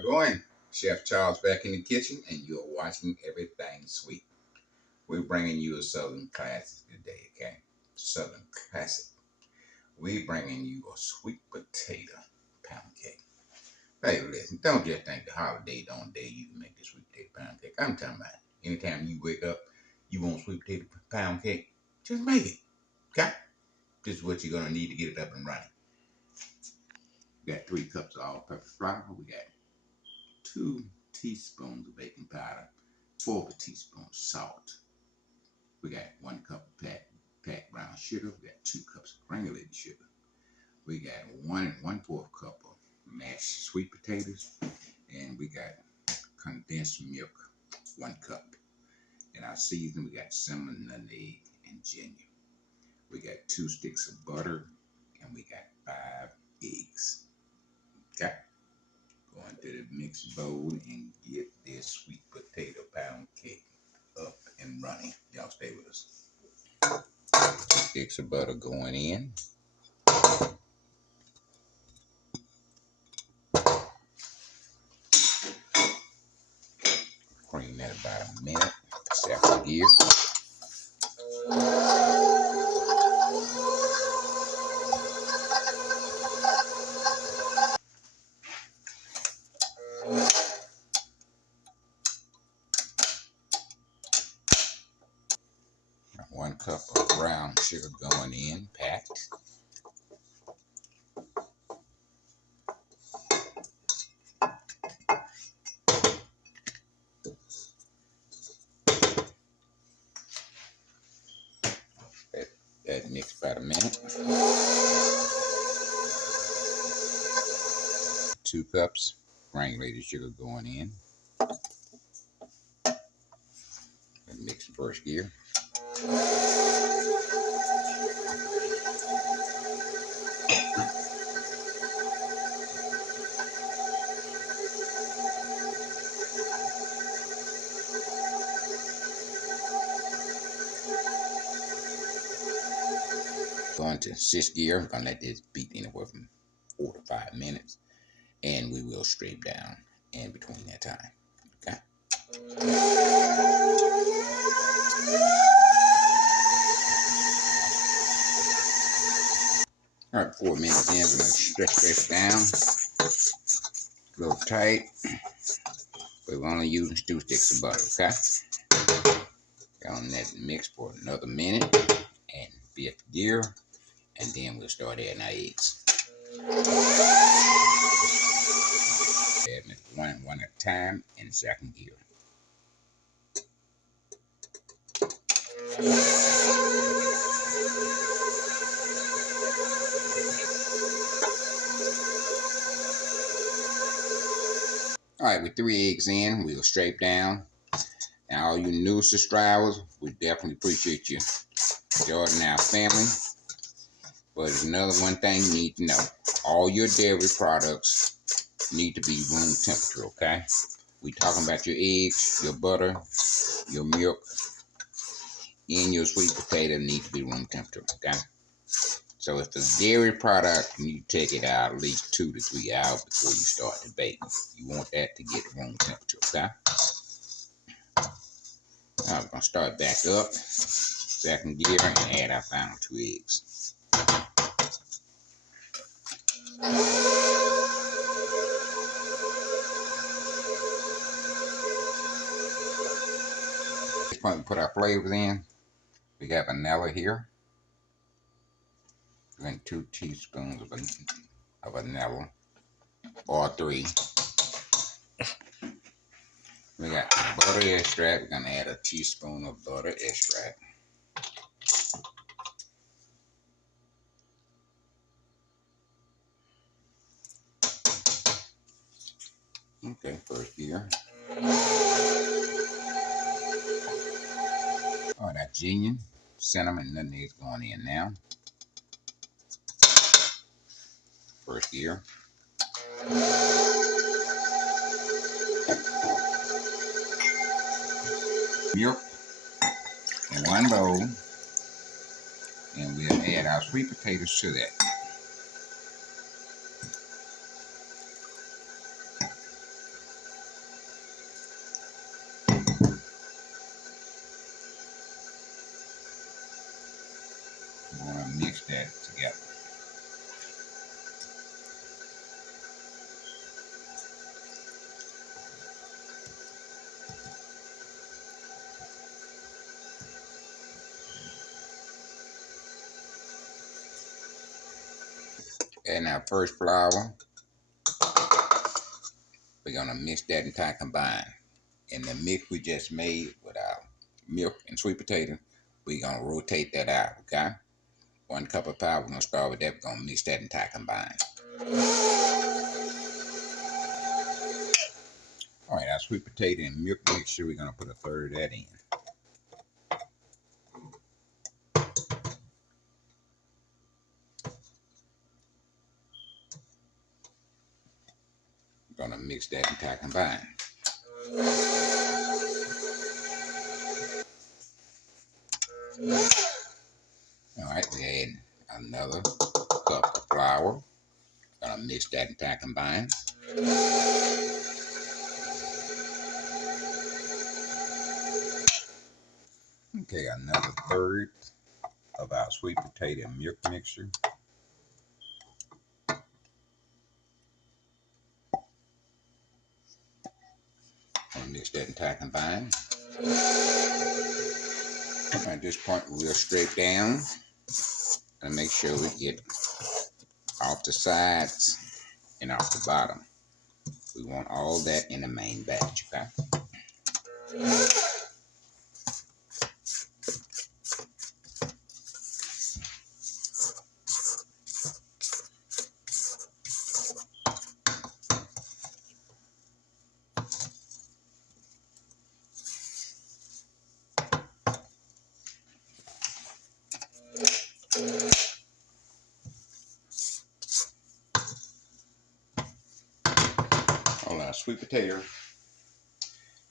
How's it going? Chef Charles back in the kitchen, and you're watching Everything Sweet. We're bringing you a Southern classic today, okay? Southern classic. We're bringing you a sweet potato pound cake. Hey, listen, don't just think the holiday don't dare you to make this sweet potato pound cake. I'm talking about anytime you wake up, you want sweet potato pound cake, just make it, okay? This is what you're going to need to get it up and running. We got 3 cups of all-purpose flour. We got 2 teaspoons of baking powder, 1/4 teaspoon salt. We got 1 cup of packed brown sugar. We got 2 cups of granulated sugar. We got 1 1/4 cup of mashed sweet potatoes, and we got condensed milk, 1 cup. In our seasoning, we got cinnamon, nutmeg, and ginger. We got 2 sticks of butter, and we got 5 eggs. Okay. Go into the mixed bowl and get this sweet potato pound cake up and running. Y'all stay with us. Sticks of butter going in. Cream that about a minute. Second gear. One cup of brown sugar going in, packed. That mix about a minute. 2 cups granulated sugar going in. And mix the first gear. Going to 6th gear. I'm gonna let this beat anywhere from 4 to 5 minutes, and we will straight down in between that time. Okay. All right, 4 minutes in, we're gonna stretch this down. A little tight, but we're only using 2 sticks of butter. Okay. On that mix for another minute, and 5th gear, and then we'll start adding our eggs. Add one at a time in 2nd gear. All right, with 3 eggs in, we'll scrape down. Now, all you new subscribers, we definitely appreciate you joining our family. But there's another one thing you need to know. All your dairy products need to be room temperature, okay? We talking about your eggs, your butter, your milk, and your sweet potato need to be room temperature, okay? So if the dairy product, you need to take it out at least 2 to 3 hours before you start to bake. You want that to get room temperature, okay? Now we're going to start back up, 2nd gear, and add our final 2 eggs. At this point, we put our flavors in. We got vanilla here. And 2 teaspoons of vanilla, or 3. We got butter extract. We're going to add a teaspoon of butter extract. Okay, 1st gear. All right, that ginger, cinnamon, nutmeg is going in now. 1st gear. Milk in 1 bowl, and we'll add our sweet potatoes to that. And our first flour, we're gonna mix that entire combine. And the mix we just made with our milk and sweet potato, we're gonna rotate that out, okay? 1 cup of flour, we're gonna start with that. We're gonna mix that entire combine. All right, our sweet potato and milk mixture, we're gonna put a third of that in. We're gonna mix that entire combine. All right, we add another cup of flour. Gonna mix that entire combine. Okay, another third of our sweet potato and milk mixture. Gonna mix that entire combine. At this point, we'll scrape down and make sure we get off the sides and off the bottom. We want all that in the main batch, okay? All our sweet potato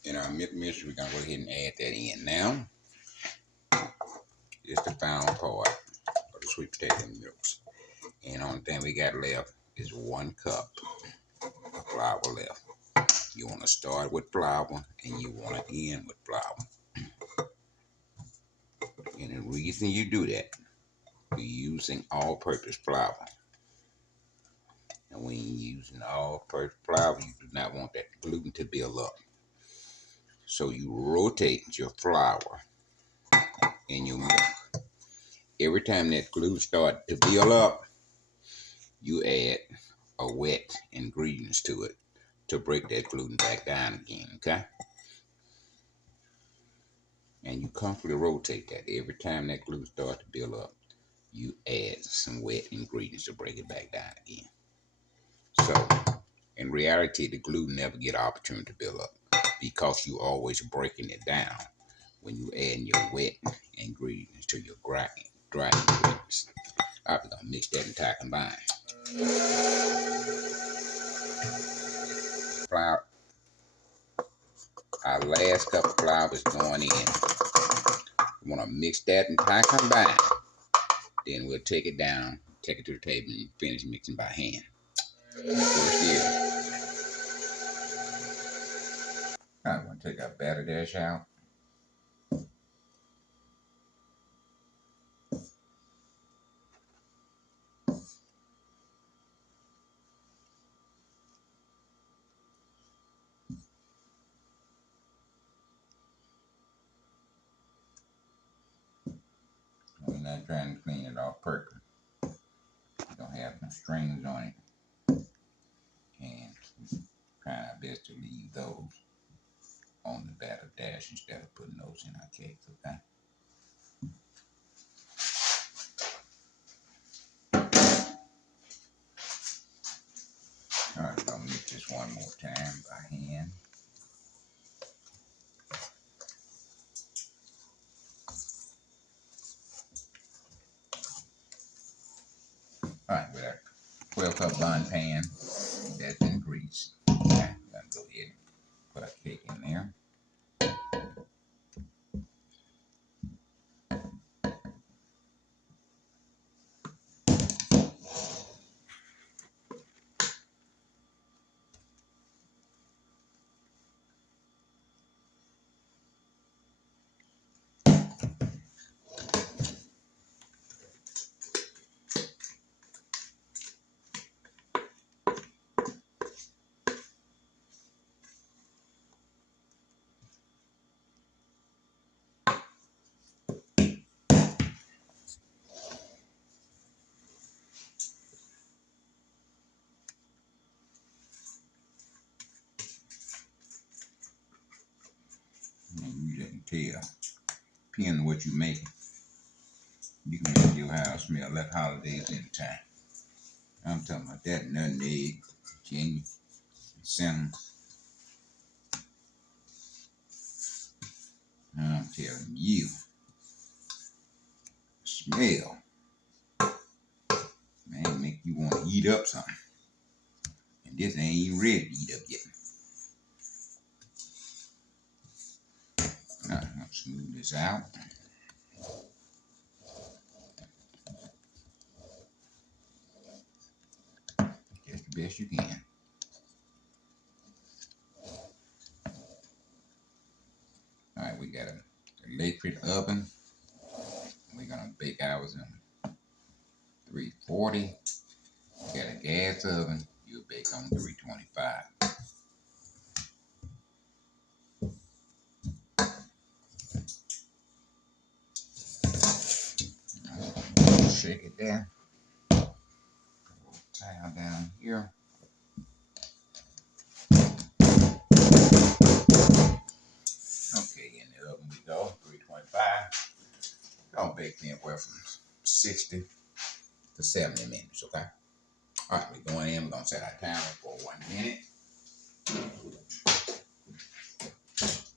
and our milk mixture, we're gonna go ahead and add that in now. It's the final part of the sweet potato and milk. And the only thing we got left is 1 cup of flour left. You want to start with flour and you want to end with flour. And the reason you do that, you're using all-purpose flour. And when you're using all-purpose flour, you do not want that gluten to build up. So you rotate your flour in your milk. Every time that gluten starts to build up, you add a wet ingredients to it to break that gluten back down again, okay? And you constantly rotate that. Every time that gluten starts to build up, you add some wet ingredients to break it back down again. So, in reality, the gluten never get an opportunity to build up because you always breaking it down when you add your wet ingredients to your dry ingredients. All right, we're gonna mix that entire combine. Flour. Our last cup of flour is going in. We want to mix that entire combine. Then we'll take it down, take it to the table, and finish mixing by hand. First year. All right, we're going to take our batter dish out. We're not trying to clean it off perfect. We don't have no strings on it. And try our best to leave those on the batter dash instead of putting those in our cakes, okay? All right, we're going to mix this one more time by hand. All right, with our 12-cup bun pan, that's been greased. Okay, we're going to go ahead and put our cake in there. tell. Depending on what you make, you can make your house smell like holidays anytime. I'm talking about that nutmeg, ginger, cinnamon. I'm telling you, smell, man, make you want to eat up something. And this ain't even ready to eat up yet. All right, I'm gonna smooth this out. Just the best you can. All right, we got a electric oven. We're gonna bake ours in 340. We got a gas oven. You'll bake on 325. Shake it down. Tile down here. Okay, in the oven we go. 325. Gonna bake anywhere from 60 to 70 minutes, okay? All right, we're going in. We're gonna set our timer for 1 minute.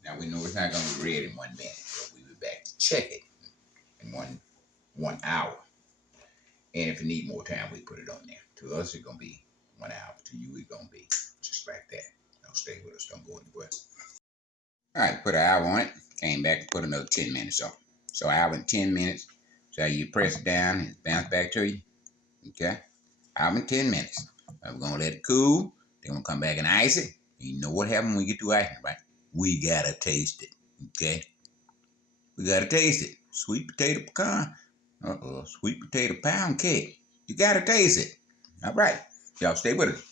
Now we know it's not gonna be ready in 1 minute, but we'll be back to check it in one hour. And if you need more time, we put it on there. To us, it's gonna be 1 hour. To you, it's gonna be just like that. Don't stay with us. Don't go anywhere. All right, put an hour on it. Came back and put another 10 minutes on. So hour and 10 minutes. So you press it down and it bounce back to you. Okay? Hour and 10 minutes. We're gonna let it cool. Then we'll come back and ice it. You know what happens when you get to icing, right? We gotta taste it. Okay? We gotta taste it. Sweet potato pecan. Sweet potato pound cake. You gotta taste it. All right. Y'all stay with us.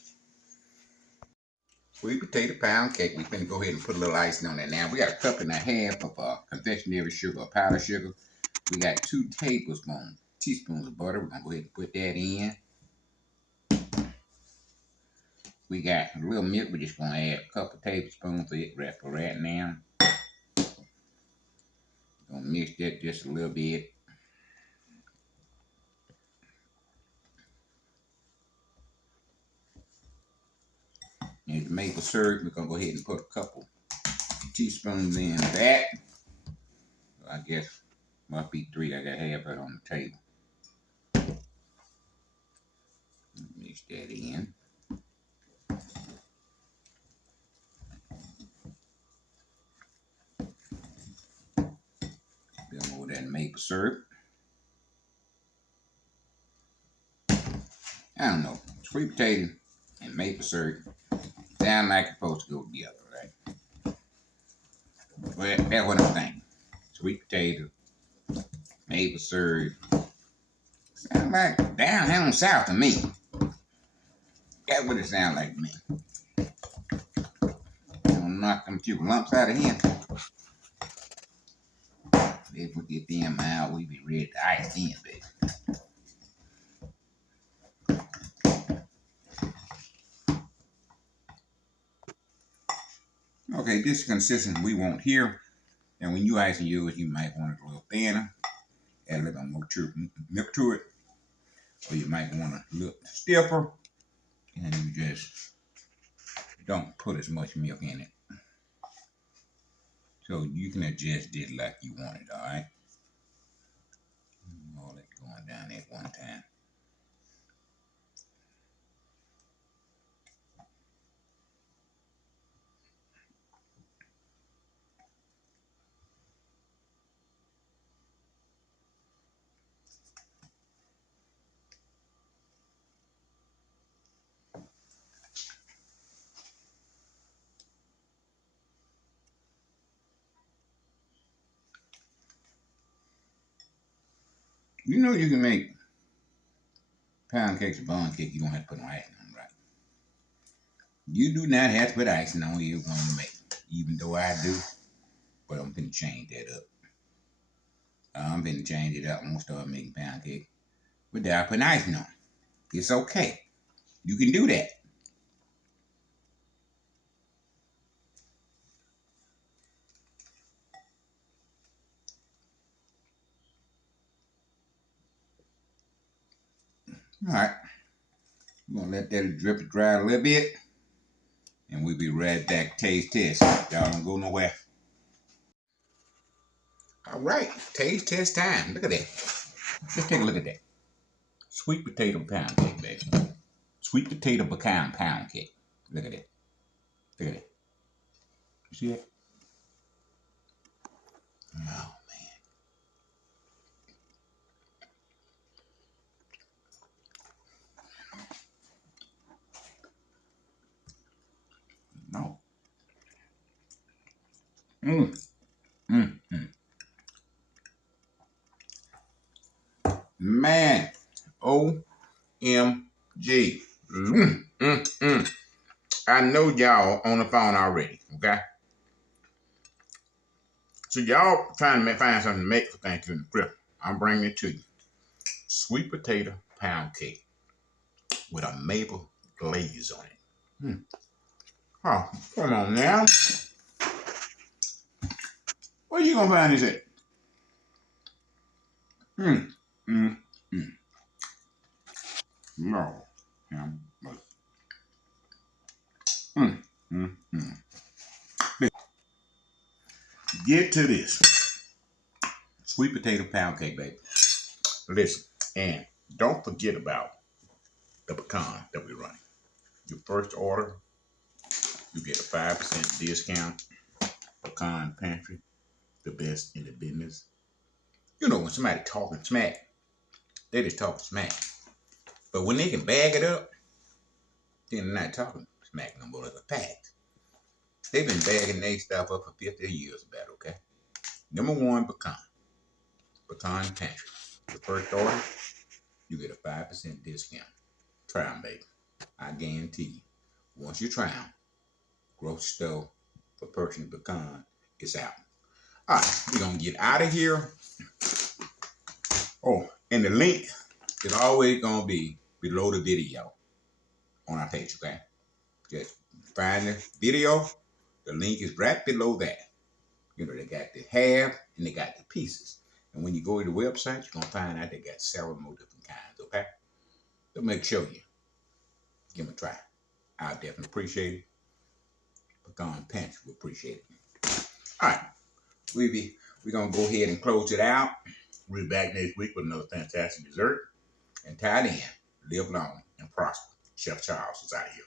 Sweet potato pound cake. We're going to go ahead and put a little icing on that now. We got a cup and a half of confectionery sugar, powdered sugar. We got 2 teaspoons of butter. We're going to go ahead and put that in. We got a little milk. We're just going to add a couple tablespoons of it for right now. Going to mix that just a little bit. And the maple syrup, we're going to go ahead and put a couple teaspoons in that. I guess must be 3. I got half of it on the table. Mix that in. Then more of that maple syrup. I don't know. Sweet potato and maple syrup sound like it's supposed to go together, right? Well, that's what I'm thinking. Sweet potato, maple syrup. Sound like down south to me. That's what it sounds like to me. Don't knock them few lumps out of here. If we get them out, we be ready to ice in, baby. Okay, this is consistency we want here. And when you icing yours, you might want it a little thinner. Add a little more milk to it. Or you might want it a little stiffer. And you just don't put as much milk in it. So you can adjust it like you want it, all right? All that going down at one time. You know you can make pound cakes or bun cake. You don't have to put no icing on, right? You do not have to put icing on you're going to make. Even though I do. But I'm going to change that up. I'm going to change it up. I'm going to start making pound cake without putting icing on. It's okay. You can do that. All right, we're gonna let that drip it dry a little bit, and we'll be right back. Taste test. Y'all don't go nowhere. All right, taste test time. Look at that. Just take a look at that. Sweet potato pound cake, baby. Sweet potato pecan pound cake. Look at that. Look at that. You see that? Oh no. Mm, mm. Man. OMG. I know y'all on the phone already, okay? So y'all trying to find something to make for Thanksgiving Christmas. I'm bringing it to you. Sweet potato pound cake with a maple glaze on it. Mm. Oh, come on now. Where you gonna find this at? Mm, mm, mm. No. Mm, mm, mm. Get to this. Sweet potato pound cake, baby. Listen, and don't forget about the pecan that we're running. Your first order, you get a 5% discount. Pecan Pantry, the best in the business. You know, when somebody talking smack, they just talking smack. But when they can bag it up, then they're not talking smack no more. It's a fact. They've been bagging their stuff up for 50 years about, okay? Number one, Pecan Pantry. The first order, you get a 5% discount. Try them, baby. I guarantee you. Once you try them, grocery store for purchasing pecan is out. All right, we're going to get out of here. Oh, and the link is always going to be below the video on our page, okay? Just find the video. The link is right below that. You know, they got the half and they got the pieces. And when you go to the website, you're going to find out they got several more different kinds, okay? So make sure you give them a try. I definitely appreciate it. Pecan Pantry will appreciate it. All right, we're going to go ahead and close it out. We'll be back next week with another fantastic dessert. And tie it in, live long and prosper. Chef Charles is out of here.